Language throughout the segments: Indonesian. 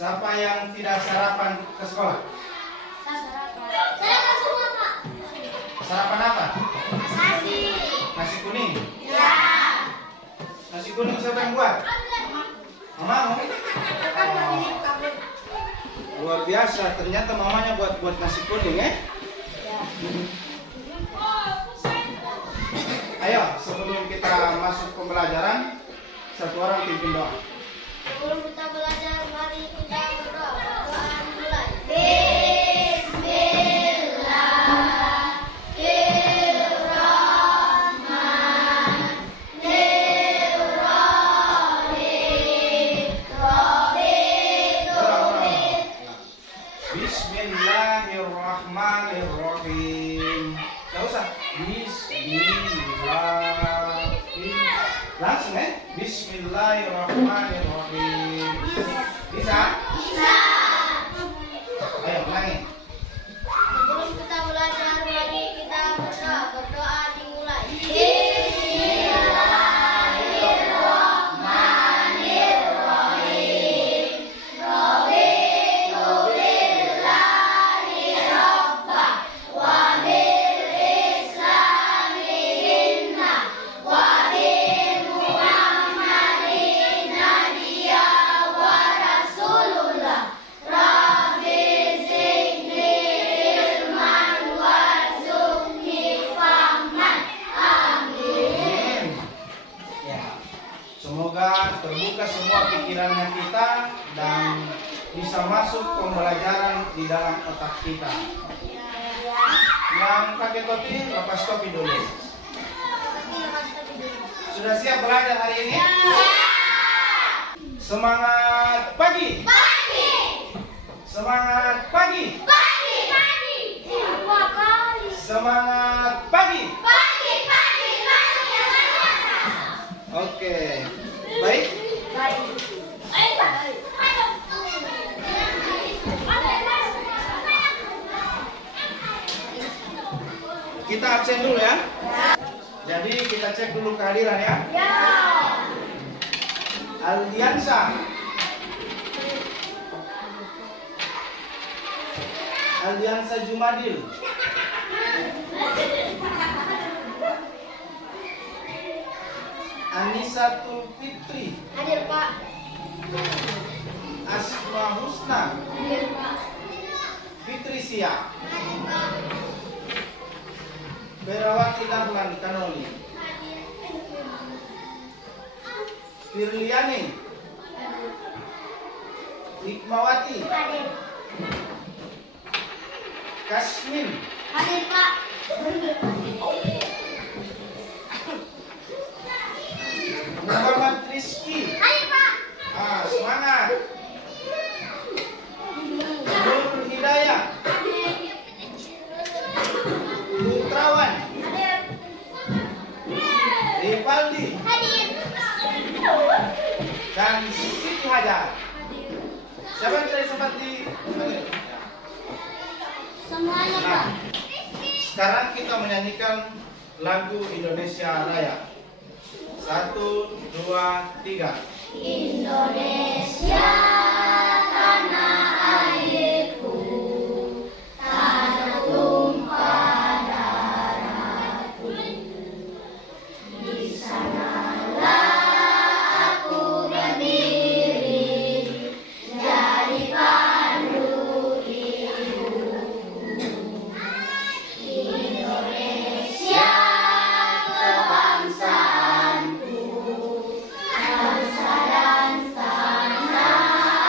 Siapa yang tidak sarapan ke sekolah? Sarapan semua, Pak. Sarapan apa? Nasi. Nasi kuning? Ya. Nasi kuning siapa yang buat? Mama. Luar biasa, ternyata mamanya buat nasi kuning ya? Ayo, sebelum kita masuk pembelajaran, satu orang pimpin doa. Sebelum kita belajar, mari kita berdoa. Doa mulai. Bismillahirrahmanirrahim. Gak usah. Bismillahirrahmanirrahim. Langsung ya. Bismillahirrahmanirrahim. Bisa? Bisa. Ayo ulangi. Sebelum kita belajar, mari kita berdoa. Berdoa dimulai. Semoga terbuka semua pikirannya kita dan bisa masuk pembelajaran di dalam otak kita. Yang pakai topi, lepas topi dulu. Sudah siap belajar hari ini? Semangat pagi! Pagi! Semangat pagi! Pagi! Pagi! Semangat pagi! Pagi! Pagi! Oke, baik. Kita absen dulu ya. Jadi kita cek dulu kehadiran ya. Aldiansa. Aldiansa Jumadil. Anisatul Fitri. Hadir, Pak. Asma Husna. Hadir, Pak. Fitri Sia. Hadir, Pak. Berawati Dahlan Kanoli. Firliani. Hikmawati. Hadir. Kasmin. Hadir, Pak. Muhammad Rizki. Hadir, Pak. Semangat. Nur Hidayah. Putrawan. Hadir. Rivaldi. Hadir. Dan Siti Hajar. Siapa yang tidak sempat di... Semuanya, Nah, Pak. sekarang kita menyanyikan lagu Indonesia Raya. 1, 2, 3. Indonesia tanah airku, tanah tumpah darahku. Di sanalah aku berdiri, jadi pandu ibuku. Indonesia kebangsaanku, bangsa dan tanah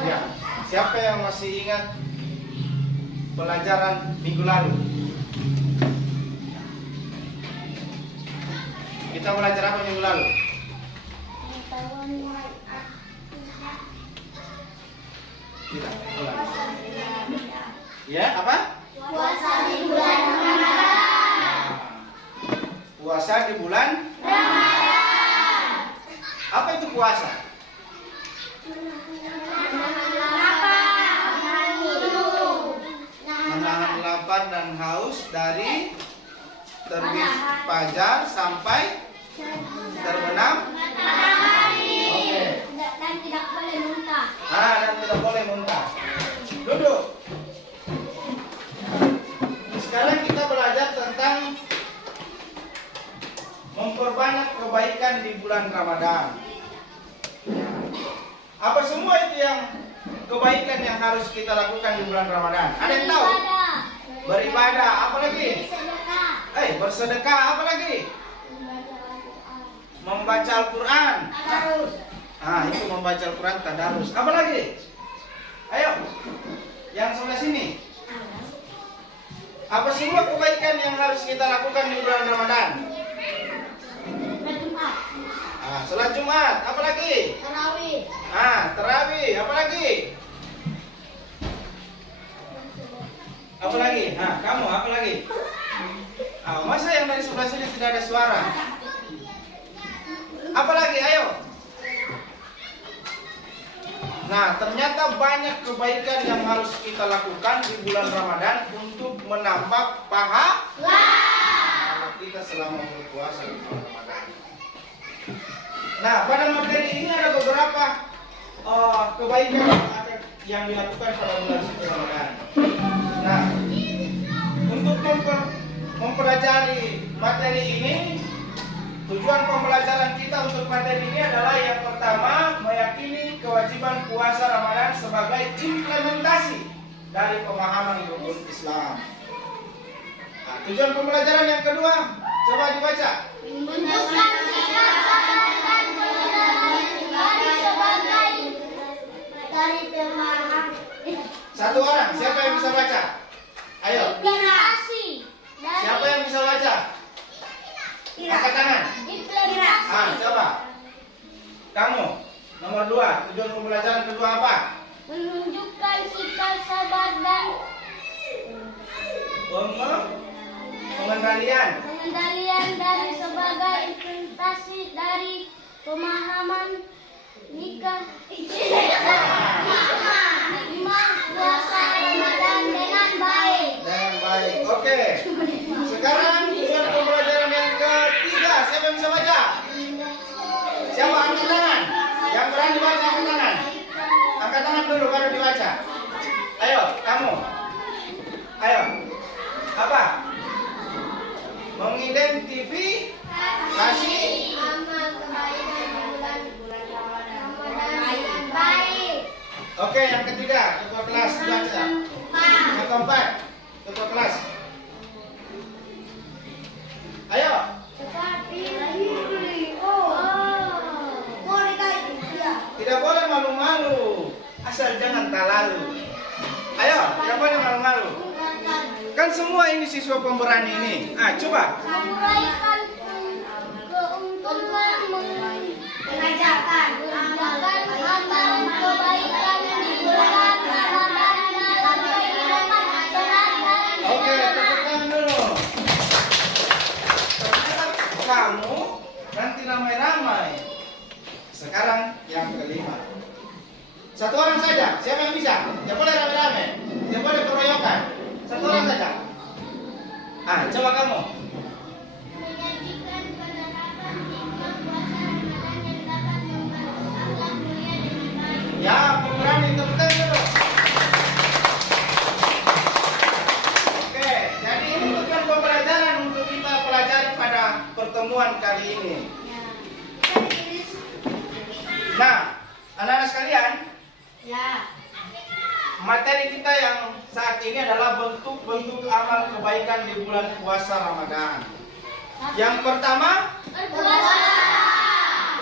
Ya. Siapa yang masih ingat pelajaran minggu lalu? Kita belajar apa minggu lalu? Tidak. Ulang. Ya, apa? Puasa di bulan Ramadan. Puasa di bulan Ramadan. Apa itu puasa? Menahan lapar dan haus dari terbit fajar sampai terbenam matahari. Oke. Dan tidak boleh muntah. Dan tidak boleh muntah. Duduk. Sekarang kita belajar tentang memperbanyak kebaikan di bulan Ramadan. Apa semua itu yang kebaikan yang harus kita lakukan di bulan Ramadan? Ada yang tahu? Beribadah, apa lagi? Bersedekah, apa lagi? Membaca Al-Quran. Itu membaca Al-Quran, tadarus. Apa lagi? Ayo, yang sebelah sini. Apa semua kebaikan yang harus kita lakukan di bulan Ramadan? Salat Jumat, apa lagi? Tarawih. Tarawih, apa lagi? Apa lagi? Kamu, apa lagi? Masa yang dari sebelah sini tidak ada suara? Apa lagi? Ayo. Ternyata banyak kebaikan yang harus kita lakukan di bulan Ramadan untuk menambah pahala kita selama berpuasa di bulan Ramadan. Pada materi ini ada beberapa kebaikan yang dilakukan pada bulan suci Ramadan. Untuk mempelajari materi ini, tujuan pembelajaran kita untuk materi ini adalah yang pertama, meyakini kewajiban puasa Ramadan sebagai implementasi dari pemahaman rukun Islam. Tujuan pembelajaran yang kedua, coba dibaca. Menunjukkan sikap dan dari pemahaman. Satu orang, siapa yang bisa baca? Ayo. Siapa yang bisa baca? Angkat tangan. Coba. Kamu, nomor 2. Tujuan pembelajaran kedua apa? Menunjukkan sikap sabar dan pengendalian dari sebagai implementasi dari pemahaman nikah puasa Ramadan dengan baik. Oke. Sekarang tujuan pembelajaran yang ketiga. Siapa yang bisa baca? Siapa angkat tangan? Yang berani baca angkat tangan. Angkat tangan dulu baru dibaca. Ayo, kamu. Ayo. Apa? Mengidentifikasi Amal kebaikan di bulan Ramadan baik. Oke, yang ketiga, ketua kelas baca. Yang keempat, ketua kelas. Ayo. Tidak boleh malu-malu, asal jangan talalu. Ayo, tidak boleh malu-malu. Kan semua ini siswa pemberani ini. Coba. Menguraikan keuntungan mengajarkan amalan kebaikan di bulan Ramadan dalam kehidupan sehari-hari. Oke, tepuk tangan dulu. Ternyata kamu nanti ramai-ramai. Sekarang yang kelima. Satu orang saja. Siapa yang bisa? Tidak boleh rame-rame. Tidak boleh keroyokan. Satu orang saja. Coba kamu. Menyajikan penerapan hikmah puasa Ramadan yang dapat membantu akhlak mulia dan baik. Ya, pemberani tepuk tangan dulu. Oke, jadi ini tujuan pembelajaran untuk kita pelajari pada pertemuan kali ini. Anak-anak sekalian, materi kita yang saat ini adalah bentuk-bentuk amal kebaikan di bulan puasa Ramadan. Yang pertama, Berpuasa.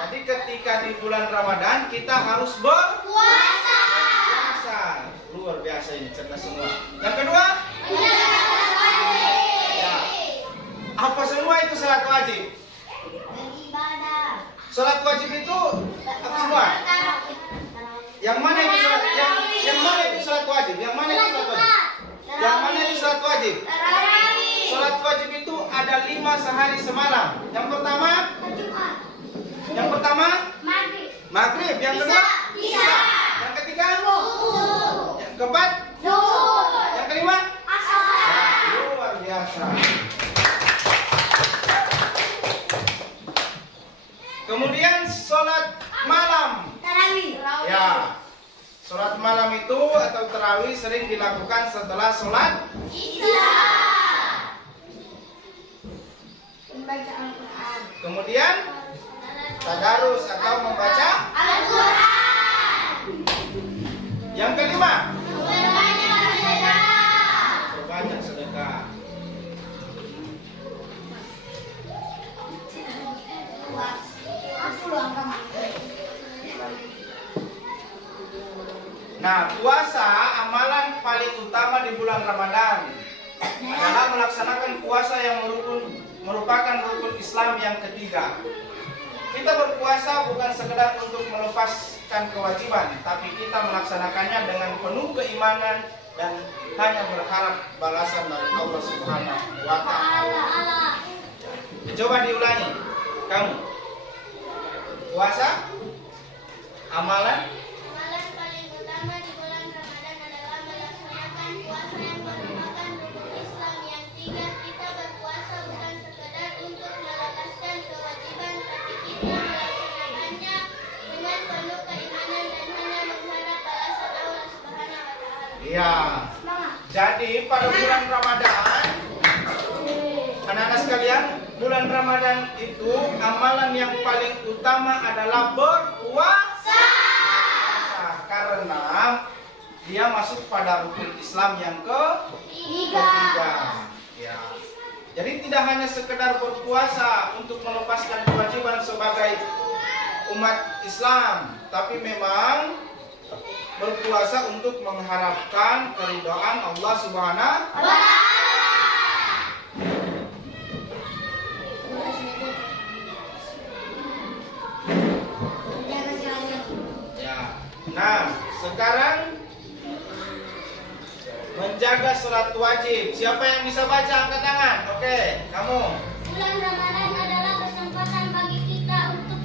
jadi ketika di bulan Ramadan kita harus berpuasa. cerdas semua. Yang kedua, ya. Apa semua itu salat wajib? Salat wajib itu apa semua? Yang mana itu salat? Yang mana itu salat wajib? Yang mana itu salat wajib? Yang mana itu salat wajib? Salat wajib itu ada 5 sehari semalam. Yang pertama? Maghrib. Yang kedua? Isya. Yang ketiga? Yang keempat? Yang kelima? Luar biasa. Kemudian sholat malam. Ya, sholat malam itu atau tarawih sering dilakukan setelah sholat Isya. Kemudian tadarus atau membaca Al-Quran. Yang kelima, banyak sedekah. Nah, puasa amalan paling utama di bulan Ramadan adalah melaksanakan puasa yang merupakan rukun Islam yang ketiga. Kita berpuasa bukan sekedar untuk melepaskan kewajiban, tapi kita melaksanakannya dengan penuh keimanan dan hanya berharap balasan dari Allah Subhanahu wa Ta'ala. Coba diulangi, kamu. Puasa amalan paling utama di bulan Ramadan adalah melaksanakan puasa yang merupakan rukun Islam yang tiga. Kita berpuasa bukan sekedar untuk melepaskan kewajiban, tapi kita melaksanakannya dengan penuh keimanan dan hanya mengharap balasan Allah Subhanahu wa Ta'ala. Iya. Jadi pada bulan Ramadan, anak-anak sekalian, bulan Ramadan itu amalan yang paling utama adalah berpuasa. Karena dia masuk pada rukun Islam yang ketiga. Ya. Jadi tidak hanya sekedar berpuasa untuk melepaskan kewajiban sebagai umat Islam, tapi memang berpuasa untuk mengharapkan keridhaan Allah Subhanahu wa Ta'ala. Nah, sekarang menjaga sholat wajib. Siapa yang bisa baca angkat tangan? Oke, kamu. Bulan Ramadan adalah kesempatan bagi kita untuk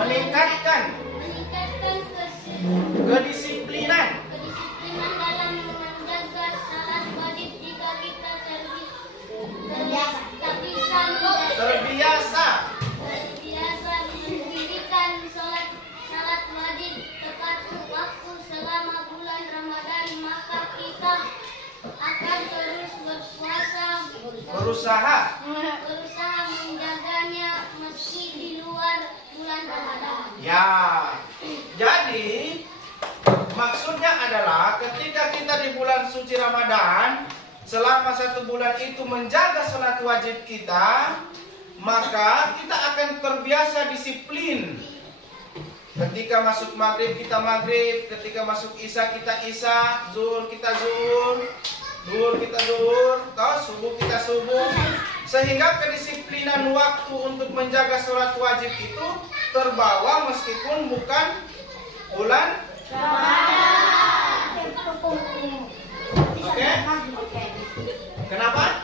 meningkatkan kedisiplinan dalam menjaga salat wajib. Jika kita terbiasa mendirikan salat wajib tepat waktu selama bulan Ramadan, maka kita akan terus berusaha menjaganya meski di luar bulan Ramadan. Ya, jadi maksudnya adalah ketika kita di bulan suci Ramadan, selama 1 bulan itu menjaga sholat wajib kita, maka kita akan terbiasa disiplin. Ketika masuk maghrib kita maghrib, ketika masuk isya kita isya, zuhur kita zuhur, duhur kita duhur, subuh kita subuh. Sehingga kedisiplinan waktu untuk menjaga sholat wajib itu terbawa meskipun bukan bulan Ramadan. Oke? Kenapa?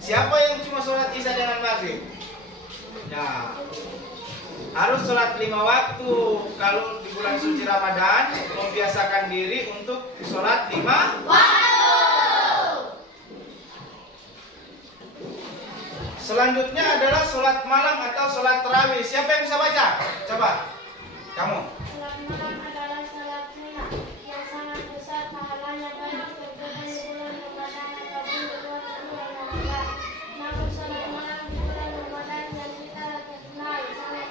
Siapa yang cuma sholat isya dengan maghrib? Ya, harus sholat 5 waktu. Kalau di bulan suci Ramadan, membiasakan diri untuk sholat 5 waktu. Selanjutnya adalah sholat malam atau sholat tarawih. Siapa yang bisa baca? Coba, kamu. Sholat malam adalah sholat sunnah yang sangat besar pahalanya, banyak berbeda di bulan Ramadan ataupun di luar bulan Ramadan. Namun sholat malam di bulan Ramadan yang kita kenal sangat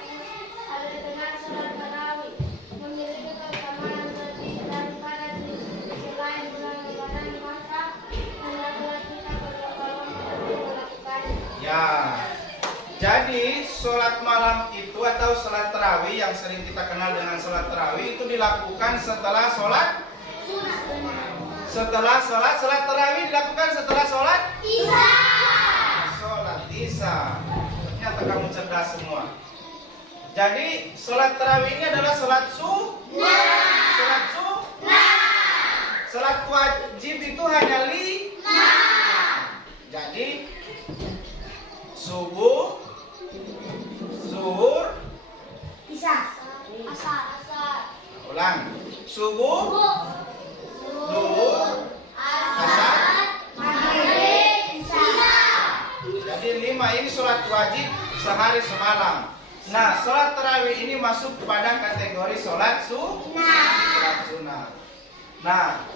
ada dengan sholat tarawih, memiliki keutamaan lebih daripada di selain bulan Ramadan, maka hendaklah kita berlomba-lomba dalam melakukannya. Ya, Jadi sholat malam itu atau sholat tarawih yang sering kita kenal dengan sholat tarawih itu dilakukan setelah sholat tarawih dilakukan setelah sholat isya. Sholat isya. Ternyata kamu cerdas semua. Jadi sholat tarawih ini adalah sholat sunnah. Sholat wajib itu hanya 5. Jadi subuh, zuhur, Isya. Asar. ulang. Subuh, zuhur, asar, Maghrib. Isya. jadi 5 ini sholat wajib sehari semalam. Nah, sholat tarawih ini masuk pada kategori sholat sunnah. Nah,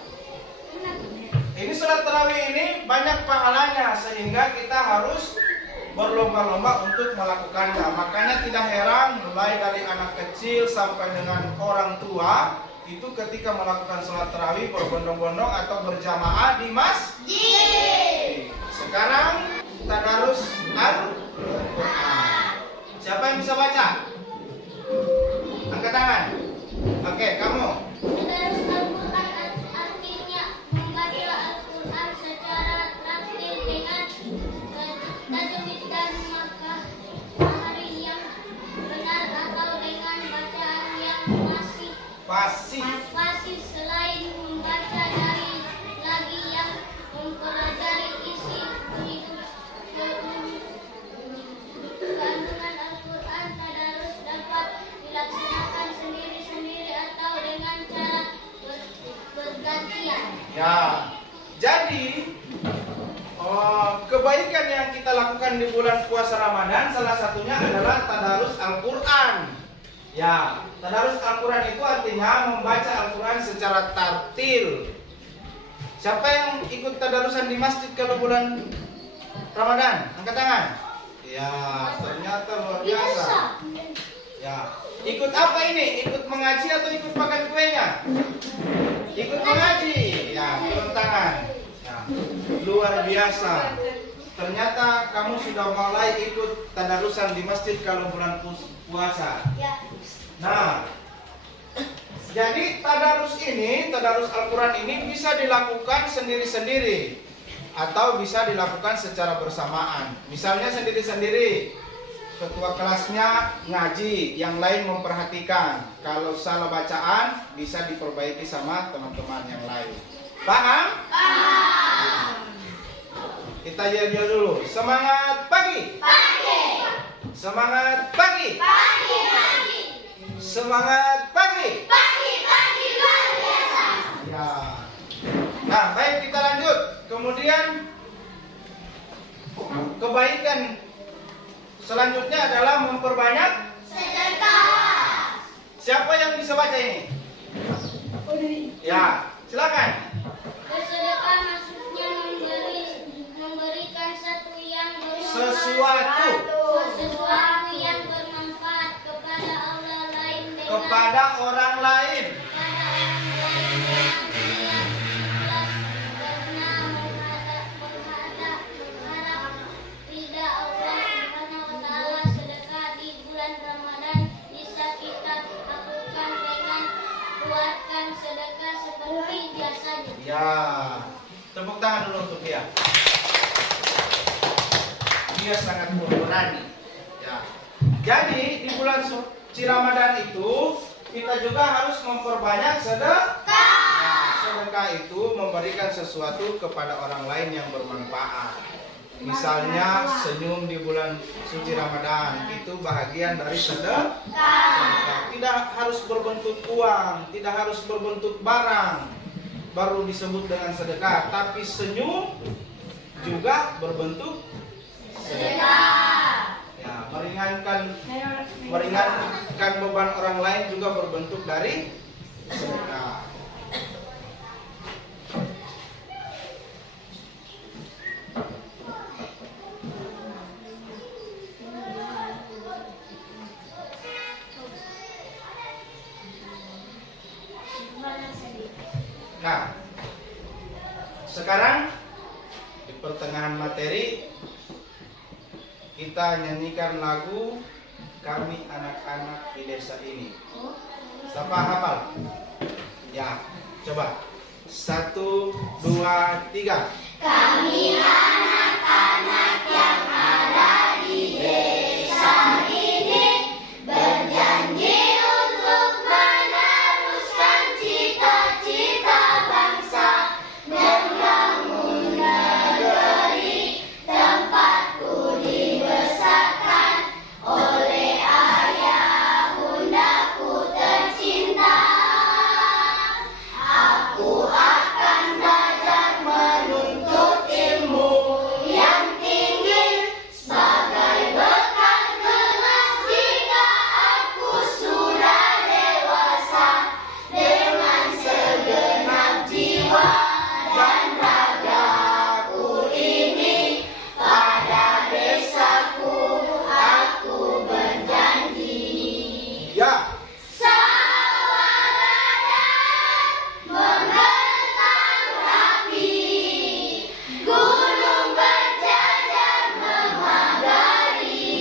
ini sholat tarawih ini banyak pahalanya sehingga kita harus berlomba-lomba untuk melakukannya. Makanya tidak heran mulai dari anak kecil sampai dengan orang tua itu ketika melakukan sholat tarawih berbondong-bondong atau berjamaah di masjid. Sekarang tadarus Al-Quran. Siapa yang bisa baca? Angkat tangan. Oke, kamu. Tadarus Al-Quran artinya membaca Al-Quran secara teratil dengan tajwid dan makhraj yang benar atau dengan bacaan yang Fasih. fasih selain membaca dari lagi yang mempelajari isi kandungan Al-Quran. Tadarus dapat dilaksanakan sendiri-sendiri atau dengan cara bergantian. Ya. Jadi kebaikan yang kita lakukan di bulan puasa Ramadan salah satunya adalah tadarus Al-Quran. Ya, tadarus Al-Quran itu artinya membaca Al-Quran secara tartil. Siapa yang ikut tadarusan di masjid kalau bulan Ramadan? Angkat tangan. Ya, ternyata luar biasa. Ya, ikut apa ini? Ikut mengaji atau ikut makan kuenya? Ikut mengaji. Ya, turun tangan. Ya, luar biasa. Ternyata kamu sudah mulai ikut tadarusan di masjid kalau bulan puasa. Ya. Nah, jadi tadarus Al-Quran ini bisa dilakukan sendiri-sendiri atau bisa dilakukan secara bersamaan. Misalnya sendiri-sendiri, ketua kelasnya ngaji, yang lain memperhatikan. Kalau salah bacaan bisa diperbaiki sama teman-teman yang lain. Paham? Kita yel-yel dulu. Semangat pagi. Semangat pagi. Semangat pagi. luar biasa. Ya. Nah, baik, kita lanjut. Kemudian kebaikan selanjutnya adalah memperbanyak Sedekah. Siapa yang bisa baca ini? Ya, silakan. Bersedekah maksudnya memberikan sesuatu yang bermanfaat kepada orang lain dengan Kepada orang lain. sedekah seperti biasanya. Ya, tepuk tangan dulu untuk dia. Dia sangat berani. Ya. Jadi di bulan suci Ramadan itu kita juga harus memperbanyak sedekah. Nah, sedekah itu memberikan sesuatu kepada orang lain yang bermanfaat. Misalnya senyum di bulan suci Ramadan itu bahagian dari sedekah. Tidak harus berbentuk uang, tidak harus berbentuk barang baru disebut dengan sedekah, tapi senyum juga berbentuk sedekah. Ya, meringankan beban orang lain juga berbentuk dari sedekah. Nah, sekarang di pertengahan materi kita nyanyikan lagu Kami Anak-anak di Desa Ini. Siapa hafal? Ya, coba. 1, 2, 3. Kami anak-anak yang ada di desa ini berjanji untuk meneruskan cita-cita bangsa, membangun negeri tempatku dibesarkan oleh ayah bundaku tercinta. Aku akan belajar menuntut ilmu yang tinggi sebagai bekal kelak jika aku sudah dewasa, dengan segenap jiwa dan ragaku ini pada desaku aku berjanji. Ya. Membentang rapi, gunung berjajar memagari,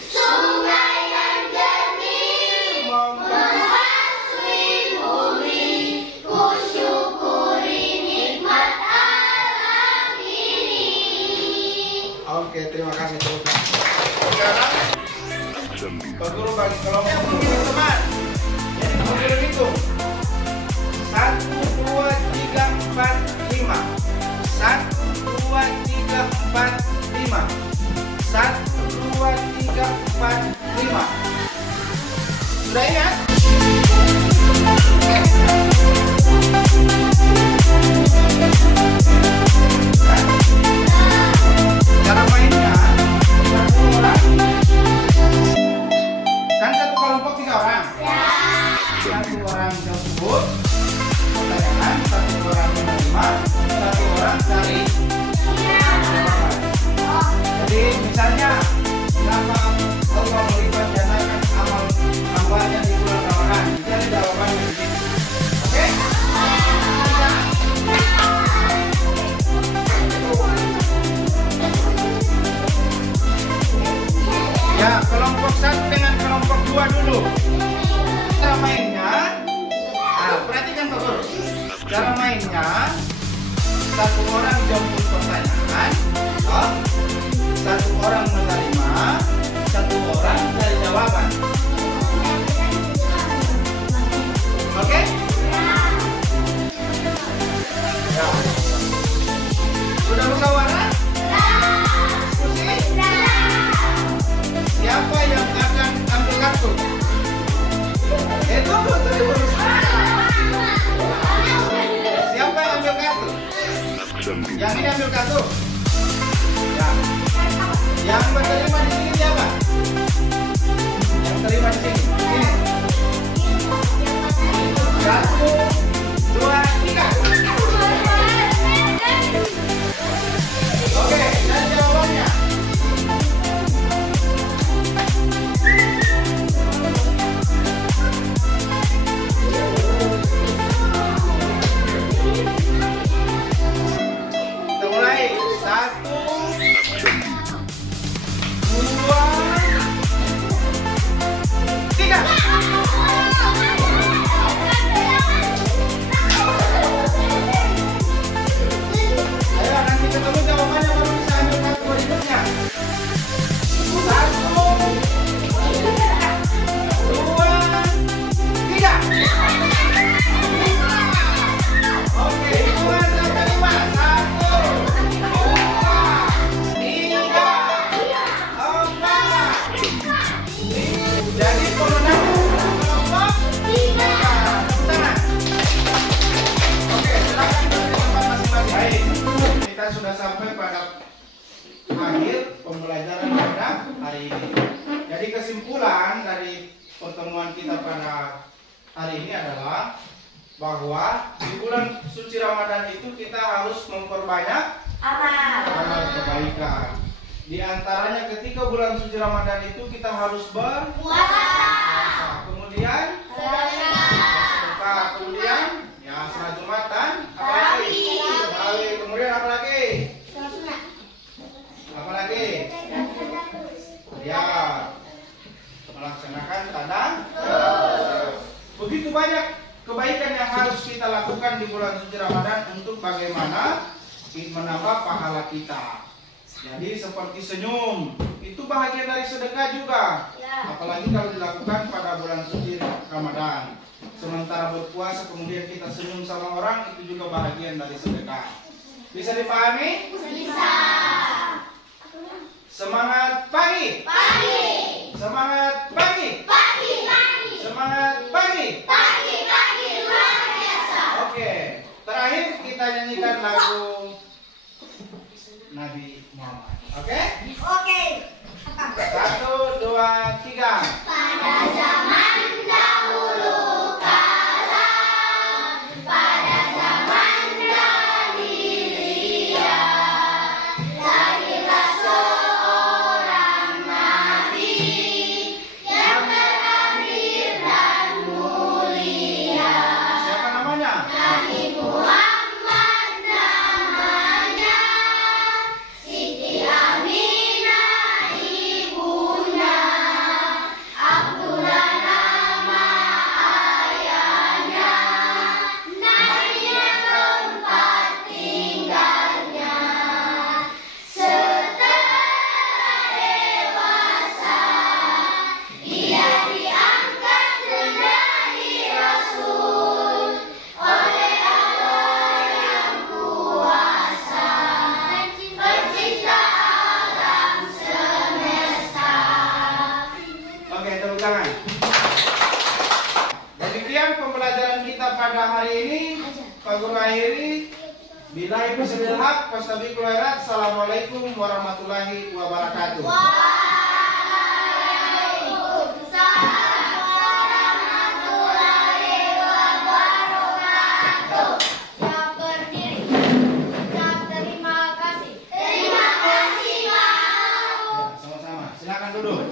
sungai yang jernih menghasui bumi, ku syukuri nikmat alam ini. Oke, terima kasih teman-teman. Sekarang Pak Guru bagi kelompok teman-teman. Jadi Pak Guru hitung. 1, 2, 3, 4, 5. 1, 2, 3, 4, 5. 1, 2, 3, 4, 5. Sudah ingat? Cara mainnya, satu orang, kan satu kelompok 3 orang. Satu orang tersebut pertanyaan, satu orang menerima, satu orang cari jawaban. Jadi misalnya, kenapa Allah melipat gandakan amal hambanya di bulan Ramadan? Jadi jawabannya di sini. Oke? Ya, kelompok 1 dengan kelompok 2 dulu. Cara mainnya, perhatikan Pak Guru. Cara mainnya, satu orang jemput pertanyaan, satu orang menerima, satu orang cari jawaban. Oke? Ya. Sudah musyawarah? Diskusi? Siapa yang akan ambil kartu? Tunggu dulu. Siapa yang ambil kartu? Yang ini ambil kartu. Ya. Yang berterima di sini siapa? Yang terima di sini. Ini. 1, 2, 3. Oke, dan jawabannya. Kita mulai. 1, 2, 3. Ayo nanti ketemu jawabannya baru bisa ambil kartu berikutnya. 1, 2, 3. Oke, hitungan sampai 5. 1, 2, 3, 4. Jadi pemenang kelompok 3. Tepuk tangan. Oke, silakan duduk di tempat masing-masing. Baik, kita sudah sampai pada akhir pembelajaran pada hari ini. Jadi kesimpulan dari pertemuan kita pada hari ini adalah bahwa di bulan suci Ramadan itu kita harus memperbanyak amal kebaikan. Di antaranya ketika bulan suci Ramadan itu kita harus berpuasa. Kemudian sedekah. Kemudian ya salat Jumatan, apalagi? Kemudian apalagi? Apalagi? Ya, melaksanakan tanda. Begitu banyak kebaikan yang harus kita lakukan di bulan suci Ramadan untuk bagaimana menambah pahala kita. Jadi seperti senyum, itu bahagian dari sedekah juga. Apalagi kalau dilakukan pada bulan suci Ramadan. Sementara berpuasa kemudian kita senyum sama orang, itu juga bahagian dari sedekah. Bisa dipahami? Bisa. Semangat pagi. Pagi. Semangat pagi. Pagi. Pagi. Semangat pagi. Pagi. Pagi. Luar biasa. Oke, terakhir kita nyanyikan lagu Nabi Muhammad. Oke? Oke. 1, 2, 3. Pada zaman dahulu kala, pada zaman jahiliyah, lahirlah seorang nabi yang terakhir dan mulia. Siapa namanya? Nabi Muhammad namanya, Siti Aminah ibunya, Abdullah nama ayahnya, Nabinya tempat tinggalnya. Setelah dewasa, ia diangkat menjadi Rasul oleh Allah yang kuasa, pencipta alam semesta. Oke, tepuk tangan. Demikian pembelajaran kita pada hari ini. Pak Guru akhiri. Billahi taufiq wal haq. Wastabiqul khairat. Assalamualaikum warahmatullahi wabarakatuh. Waalaikumsalam warahmatullahi wabarakatuh. Siap berdiri. Siap terima kasih. Terima kasih, Pak. Ya, sama-sama. Silakan duduk.